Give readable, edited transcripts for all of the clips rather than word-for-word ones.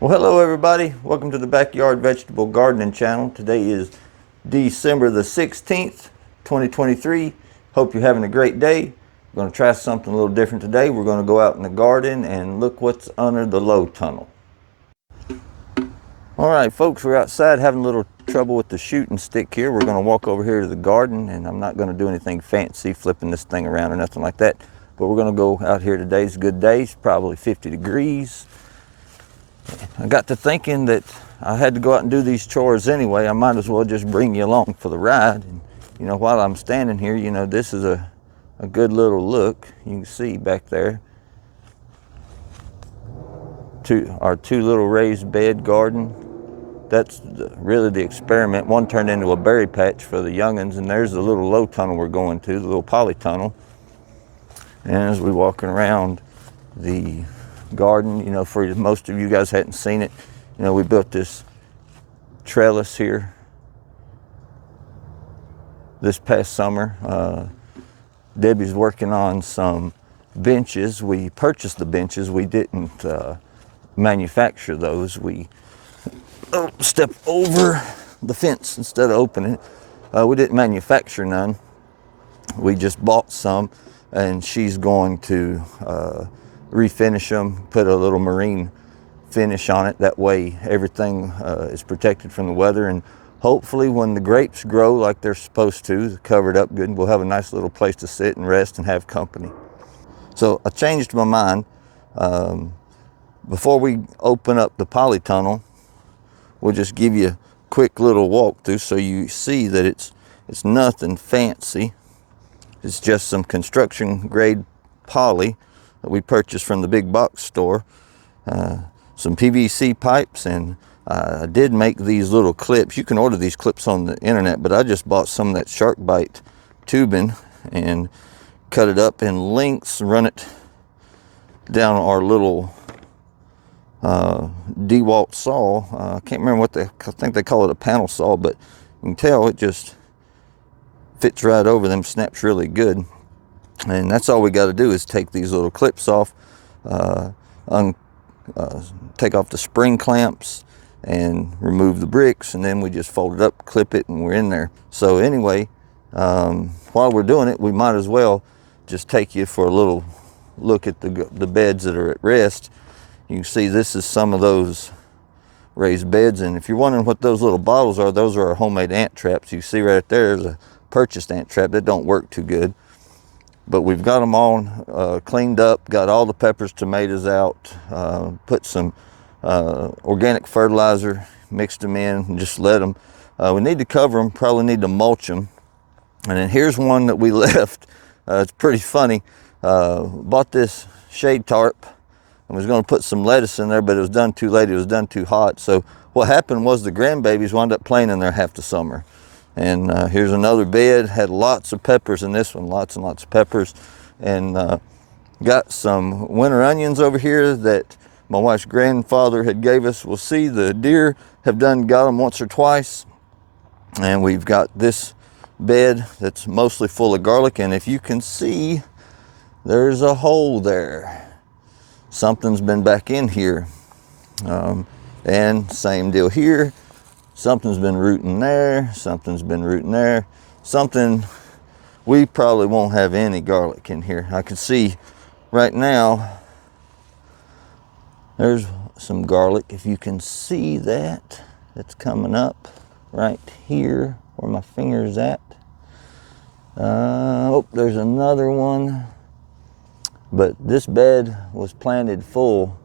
Well, hello everybody. Welcome to the Backyard Vegetable Gardening channel. Today is December the 16th, 2023. Hope you're having a great day. We're going to try something a little different today. We're going to go out in the garden and look what's under the low tunnel. All right, folks, we're outside having a little trouble with the shooting stick here. We're going to walk over here to the garden, and I'm not going to do anything fancy, flipping this thing around or nothing like that. But we're going to go out here today. It's a good day. It's probably 50 degrees. I got to thinking that I had to go out and do these chores anyway. I might as well just bring you along for the ride. And, you know, while I'm standing here, you know, this is a good little look. You can see back there. Our two little raised bed garden. That's really the experiment. One turned into a berry patch for the youngins, and there's the little low tunnel we're going to, the little polytunnel. And as we're walking around the garden, you know, for most of you guys hadn't seen it, you know, we built this trellis here this past summer. Debbie's working on some benches. We purchased the benches. We didn't manufacture those. We step over the fence instead of opening it. We didn't manufacture none. We just bought some, and she's going to refinish them, put a little marine finish on it. That way everything is protected from the weather, and hopefully when the grapes grow like they're supposed to, covered up good, we'll have a nice little place to sit and rest and have company. So I changed my mind. Before we open up the polytunnel, we'll just give you a quick little walkthrough so you see that it's nothing fancy. It's just some construction grade poly that we purchased from the big box store. Some PVC pipes, and I did make these little clips. You can order these clips on the internet, but I just bought some of that shark bite tubing and cut it up in lengths, run it down our little DeWalt saw. I can't remember what I think they call it a panel saw, but you can tell it just fits right over them, snaps really good. And that's all we got to do is take these little clips off, take off the spring clamps and remove the bricks, and then we just fold it up, clip it, and we're in there. So anyway, while we're doing it, we might as well just take you for a little look at the beds that are at rest. You can see this is some of those raised beds, and if you're wondering what those little bottles are, those are our homemade ant traps. You see right there's a purchased ant trap that don't work too good. But we've got them all cleaned up, got all the peppers, tomatoes out, put some organic fertilizer, mixed them in, and just let them. We need to cover them, probably need to mulch them. And then here's one that we left. It's pretty funny. Bought this shade tarp and was going to put some lettuce in there, but it was done too late. It was done too hot. So what happened was the grandbabies wound up playing in there half the summer. And here's another bed, had lots of peppers in this one, lots and lots of peppers. And got some winter onions over here that my wife's grandfather had gave us. We'll see, the deer have got them once or twice. And we've got this bed that's mostly full of garlic. And if you can see, there's a hole there. Something's been back in here. And same deal here. Something's been rooting there, something's been rooting there. We probably won't have any garlic in here. I can see right now, there's some garlic. If you can see that, that's coming up right here where my finger's at. Oh, there's another one. But this bed was planted full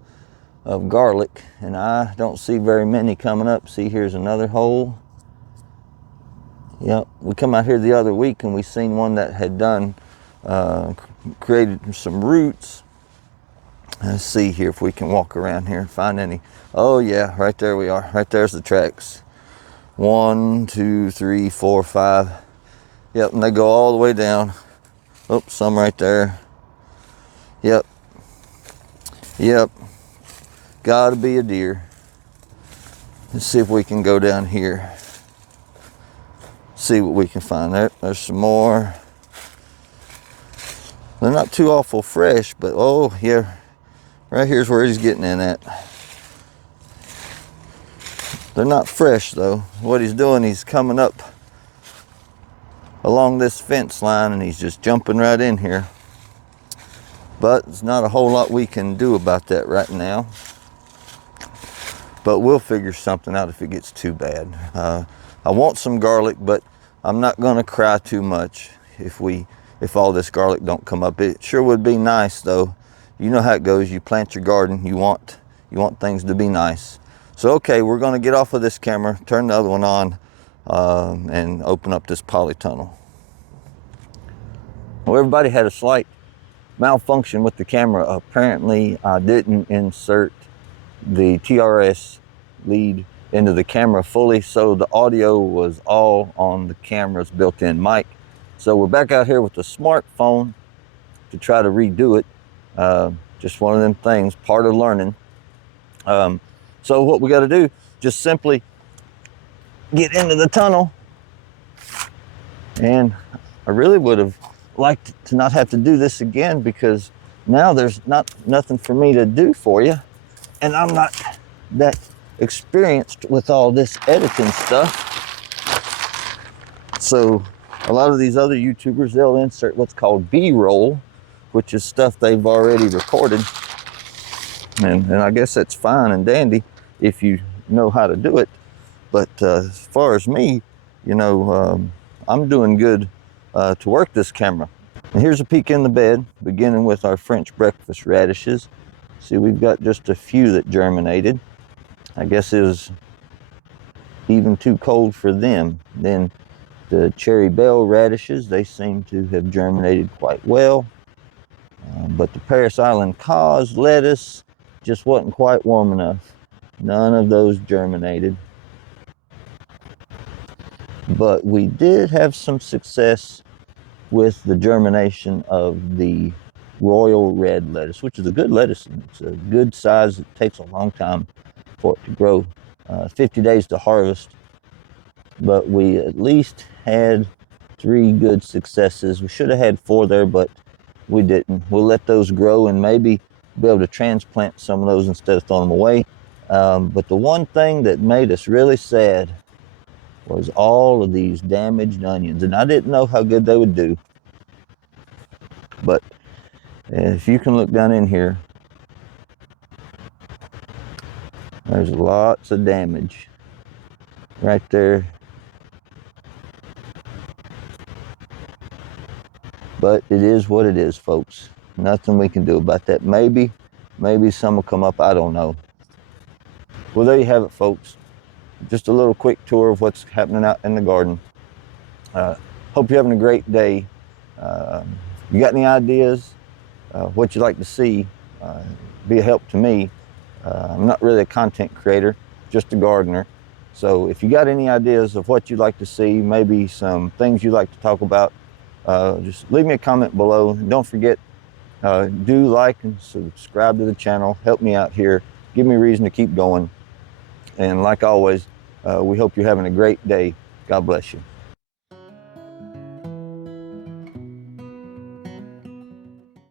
of garlic, and I don't see very many coming up. See, here's another hole. Yep, we come out here the other week and we seen one that had done, created some roots. Let's see here if we can walk around here and find any. Oh yeah, right there we are. Right there's the tracks. 1, 2, 3, 4, 5. Yep, and they go all the way down. Oh, some right there. Yep. Yep. Gotta be a deer. Let's see if we can go down here. See what we can find. There's some more. They're not too awful fresh, but oh yeah, right here's where he's getting in at. They're not fresh though. What he's doing, he's coming up along this fence line and he's just jumping right in here. But there's not a whole lot we can do about that right now. But we'll figure something out if it gets too bad. I want some garlic, but I'm not gonna cry too much if all this garlic don't come up. It sure would be nice though. You know how it goes, you plant your garden, you want things to be nice. So okay, we're gonna get off of this camera, turn the other one on, and open up this polytunnel. Well, everybody had a slight malfunction with the camera. Apparently I didn't insert the TRS lead into the camera fully, so the audio was all on the camera's built-in mic. So we're back out here with the smartphone to try to redo it. Just one of them things, part of learning. So what we got to do, just simply get into the tunnel. And I really would have liked to not have to do this again, because now there's nothing for me to do for you. And I'm not that experienced with all this editing stuff. So a lot of these other YouTubers, they'll insert what's called B-roll, which is stuff they've already recorded. And I guess that's fine and dandy if you know how to do it. But as far as me, you know, I'm doing good to work this camera. And here's a peek in the bed, beginning with our French breakfast radishes. See, we've got just a few that germinated. I guess it was even too cold for them. Then the cherry bell radishes, they seem to have germinated quite well. But the Paris Island cause lettuce just wasn't quite warm enough. None of those germinated. But we did have some success with the germination of the royal red lettuce, which is a good lettuce. It's a good size. It takes a long time for it to grow, 50 days to harvest. But we at least had 3 good successes. We should have had 4 there, but we didn't. We'll let those grow and maybe be able to transplant some of those instead of throwing them away. But the one thing that made us really sad was all of these damaged onions, and I didn't know how good they would do. But if you can look down in here, there's lots of damage right there. But it is what it is, folks. Nothing we can do about that. Maybe some will come up, I don't know. Well, there you have it, folks. Just a little quick tour of what's happening out in the garden. Hope you're having a great day. You got any ideas, what you'd like to see, be a help to me. I'm not really a content creator, just a gardener. So if you got any ideas of what you'd like to see, maybe some things you'd like to talk about, just leave me a comment below. And don't forget, do like and subscribe to the channel. Help me out here. Give me a reason to keep going. And like always, we hope you're having a great day. God bless you.